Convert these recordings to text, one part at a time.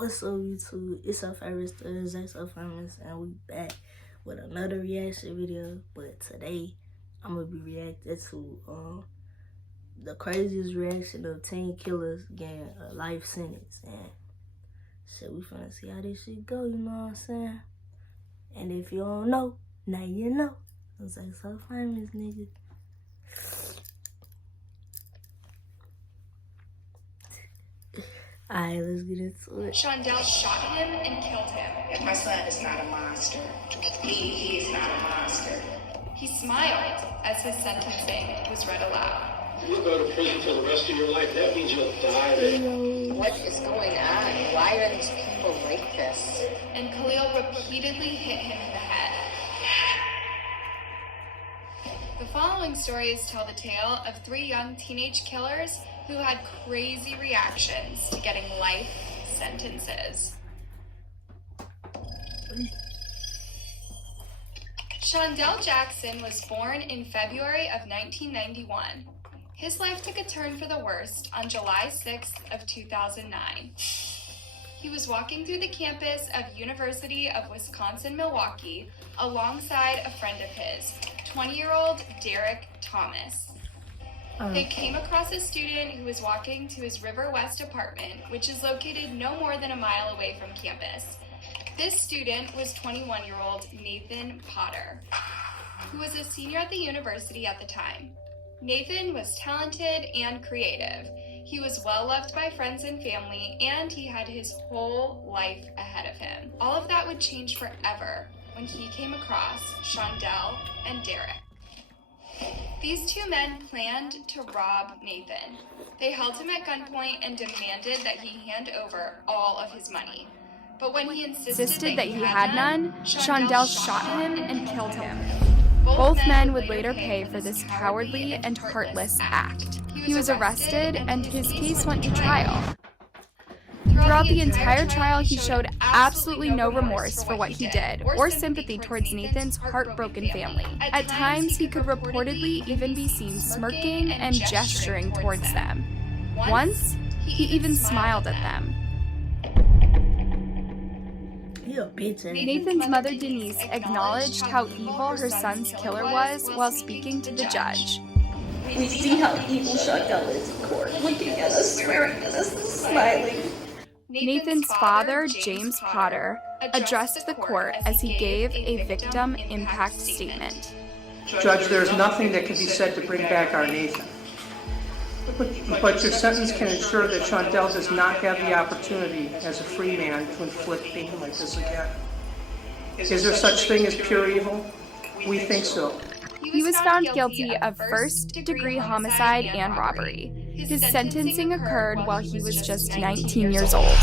What's up, YouTube? It's our favorite star, Zach So Famous, and we back with another reaction video. But today, I'm gonna be reacting to the craziest reaction of 10 killers getting a life sentence. And shit, we finna see how this shit go, you know what I'm saying? And if you don't know, now you know. I'm Zach So Famous, nigga. Alright, let's get into it. Shondell shot him and killed him. My son is not a monster. He is not a monster. He smiled as his sentencing was read aloud. You'll go to prison for the rest of your life. That means you'll die there. What is going on? Why are these people like this? And Khalil repeatedly hit him in the head. The following stories tell the tale of 3 young teenage killers who had crazy reactions to getting life sentences. Shondell Jackson was born in February of 1991. His life took a turn for the worst on July 6th of 2009. He was walking through the campus of University of Wisconsin-Milwaukee alongside a friend of his, 20-year-old Derek Thomas. They came across a student who was walking to his River West apartment, which is located no more than a mile away from campus. This student was 21-year-old Nathan Potter, who was a senior at the university at the time. Nathan was talented and creative. He was well loved by friends and family, and he had his whole life ahead of him. All of that would change forever when he came across Shondell and Derek. These 2 men planned to rob Nathan. They held him at gunpoint and demanded that he hand over all of his money. But when he insisted that he had none, Shondell shot him and killed him. Both men would later pay for this cowardly and heartless act. He was arrested and his case went to trial. Throughout the entire trial, he showed absolutely no remorse for what he did or sympathy towards Nathan's heartbroken family. At times, he could reportedly even be seen smirking and gesturing towards them. Once, he even smiled at them. Nathan's mother, Denise, acknowledged how evil her son's killer was while speaking to the judge. We see how evil Shondell is in court, looking at us, swearing at us, and smiling. Nathan's father, James Potter, addressed the court as he gave a victim impact statement. Judge, there is nothing that can be said to bring back our Nathan. But your sentence can ensure that Shondell does not have the opportunity as a free man to inflict pain like this again. Is there such thing as pure evil? We think so. He was found guilty of first-degree homicide and robbery. His sentencing occurred while he was just 19 years old.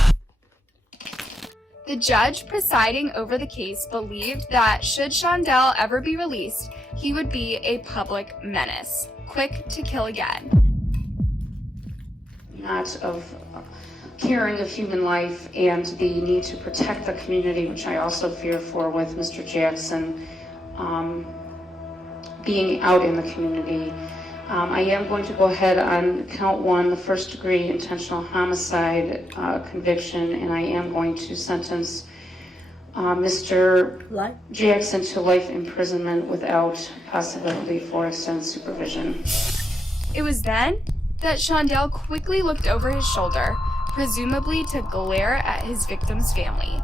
The judge presiding over the case believed that should Shondell ever be released, he would be a public menace, quick to kill again. Not of caring of human life and the need to protect the community, which I also fear for with Mr. Jackson being out in the community. I am going to go ahead on count 1, the first-degree intentional homicide conviction, and I am going to sentence Mr. Jackson to life imprisonment without possibility for extended supervision. It was then that Shondell quickly looked over his shoulder, presumably to glare at his victim's family.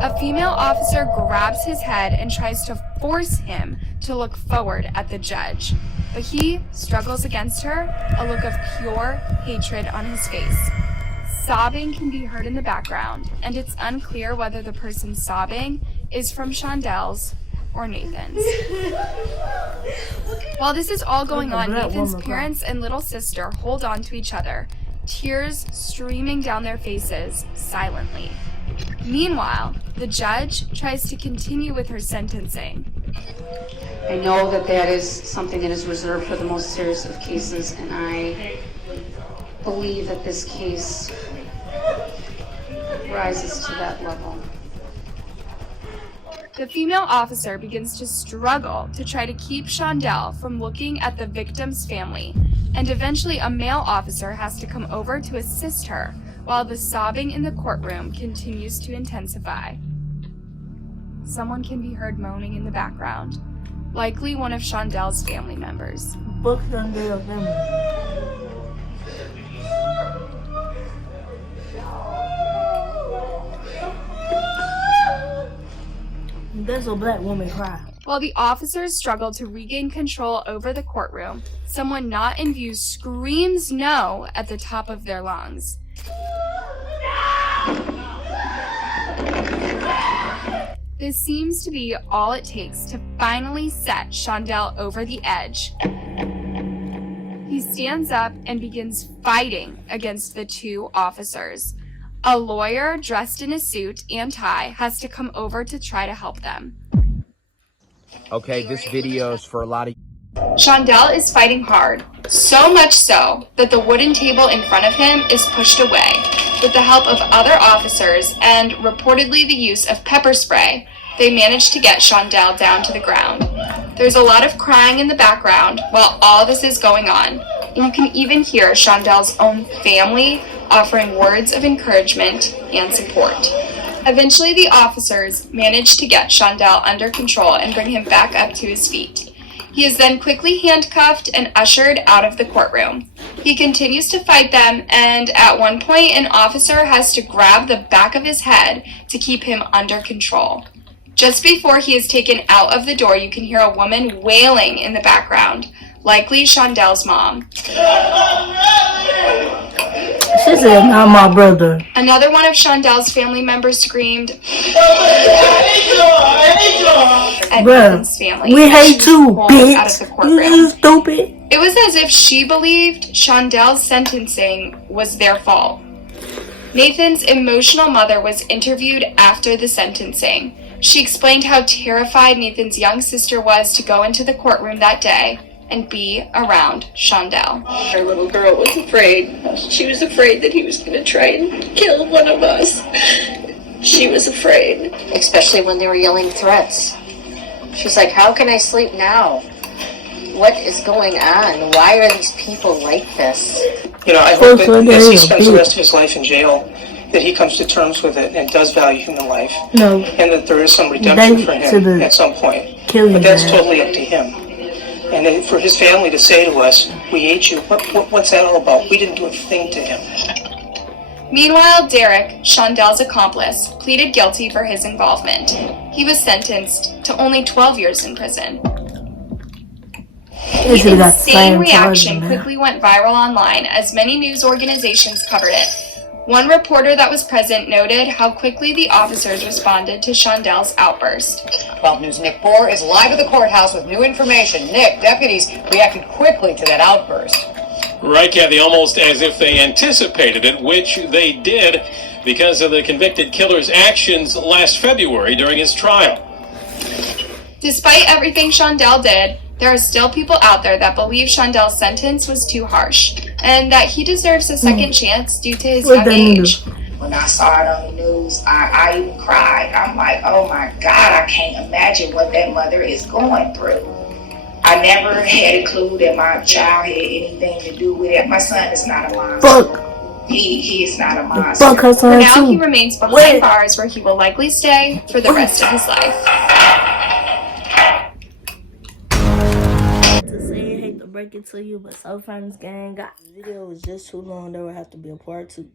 A female officer grabs his head and tries to force him to look forward at the judge, but he struggles against her, a look of pure hatred on his face. Sobbing can be heard in the background, and it's unclear whether the person sobbing is from Shondell's or Nathan's. While this is all going on, Nathan's parents and little sister hold on to each other, tears streaming down their faces silently. Meanwhile, the judge tries to continue with her sentencing. I know that that is something that is reserved for the most serious of cases, and I believe that this case rises to that level. The female officer begins to struggle to try to keep Shondell from looking at the victim's family, and eventually a male officer has to come over to assist her while the sobbing in the courtroom continues to intensify. Someone can be heard moaning in the background, likely one of Shondel's family members. Book Shondell family. There's a black woman cry. While the officers struggle to regain control over the courtroom, someone not in view screams no at the top of their lungs. This seems to be all it takes to finally set Shondell over the edge. He stands up and begins fighting against the two officers. A lawyer dressed in a suit and tie has to come over to try to help them. Okay, this video is for a lot of... Shondell is fighting hard, so much so that the wooden table in front of him is pushed away. With the help of other officers and reportedly the use of pepper spray, they manage to get Shondell down to the ground. There's a lot of crying in the background while all this is going on. You can even hear Shondell's own family offering words of encouragement and support. Eventually, the officers manage to get Shondell under control and bring him back up to his feet. He is then quickly handcuffed and ushered out of the courtroom. He continues to fight them, and at one point, an officer has to grab the back of his head to keep him under control. Just before he is taken out of the door, you can hear a woman wailing in the background, likely Shondell's mom. She said, not my brother. Another one of Shondell's family members screamed, at Nathan's family. We hate She was you, pulled out of the bitch. courtroom. You stupid. It was as if she believed Shondell's sentencing was their fault. Nathan's emotional mother was interviewed after the sentencing. She explained how terrified Nathan's young sister was to go into the courtroom that day and be around Shondell. Our little girl was afraid. She was afraid that he was going to try and kill one of us. She was afraid. Especially when they were yelling threats. She's like, how can I sleep now? What is going on? Why are these people like this? You know, I hope that as he spends the rest of his life in jail, that he comes to terms with it and does value human life. No. And that there is some redemption for him at some point. But that's totally up to him. And then for his family to say to us, we hate you, what's that all about? We didn't do a thing to him. Meanwhile, Derek, Shondell's accomplice, pleaded guilty for his involvement. He was sentenced to only 12 years in prison. The insane reaction quickly went viral online as many news organizations covered it. One reporter that was present noted how quickly the officers responded to Shondell's outburst. 12 News' Nick Bohr is live at the courthouse with new information. Nick, deputies reacted quickly to that outburst. Right, Kathy, almost as if they anticipated it, which they did because of the convicted killer's actions last February during his trial. Despite everything Shondell did, there are still people out there that believe Shondell's sentence was too harsh and that he deserves a second chance due to his young age. When I saw it on the news, I even cried. I'm like, oh my God, I can't imagine what that mother is going through. I never had a clue that my child had anything to do with it. My son is not a monster. He is not a monster. For now, he remains behind bars where he will likely stay for the rest of his life. To break it to you, but so fans gang got the video was just too long. There will have to be a part 2.